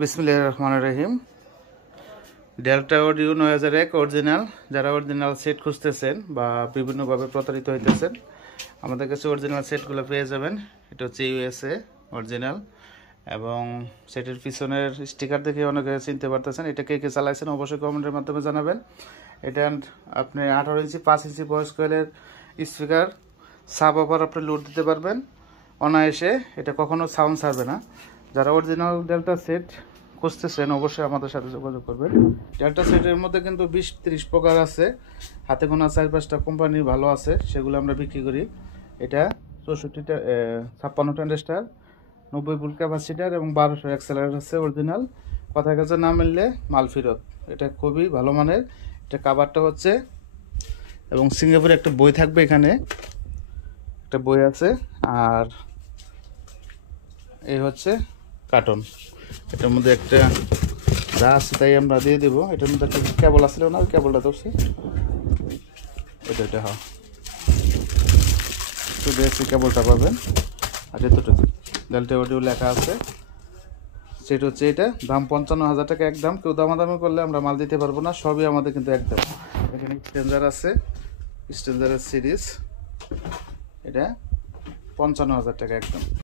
বিসমিল্লাহির রহমানির রহিম। Delta audio 9001 original, যারা অরিজিনাল সেট খুঁজতেছেন বা বিভিন্নভাবে প্রতারিত হইতেছেন, আমাদের কাছে অরিজিনাল সেটগুলো পেয়ে যাবেন। এটা হচ্ছে ইউএসএ অরিজিনাল, এবং সেটের পিছনের স্টিকার দেখে অনেকে চিনতে পারতেছেন। এটা কে কে চালাইছেন অবশ্যই কমেন্টের মাধ্যমে জানাবেন। এটা আপনি 18 ইঞ্চি 5 ইঞ্চি ভয়েস কয়েলের স্পিকার সাব অফার আপনি লোড দিতে পারবেন অনায়াসে। এটা কখনো সাউন্ড ছাড়বে না। যারা অরিজিনাল ডেল্টা সেট খুঁজতেছেন অবশ্যই আমাদের সাথে যোগাযোগ করবেন। ডেল্টা সেটের মধ্যে কিন্তু 20-30 প্রকার আছে, হাতে গোনা 4-5টা কোম্পানি ভালো আছে, সেগুলো আমরা বিক্রি করি। এটা 64টা 56 ট্রানজিস্টার, 90 ভোল্ট ক্যাপাসিটার এবং 1200 অ্যাক্সেলারেটর আছে অরিজিনাল। কথা কাছে না মিললে মাল ফেরত। এটা খুবই ভালো মানের। এটা কাভারটা হচ্ছে, এবং সিঙ্গাপুরে একটা বই থাকবে, এখানে একটা বই আছে, আর এই হচ্ছে কার্টন। এটার মধ্যে একটা যা আছে তাই আমরা দিয়ে দেবো। এটার মধ্যে একটা কেবল আসছিল না, ওই কেবলটা ধরছে, এটা হ্যাঁ, তো দেখছি কেবলটা পাবেন। আর এতটুকু ডেল্টা অডিও লেখা আছে। সেটা হচ্ছে এটা, দাম 55,000 টাকা একদম। কেউ দামাদামি করলে আমরা মাল দিতে পারবো না, সবই আমাদের কিন্তু একদম। এখানে স্ট্রেঞ্জার আছে, স্ট্রেঞ্জারের সিরিজ, এটা 55,000 টাকা একদম।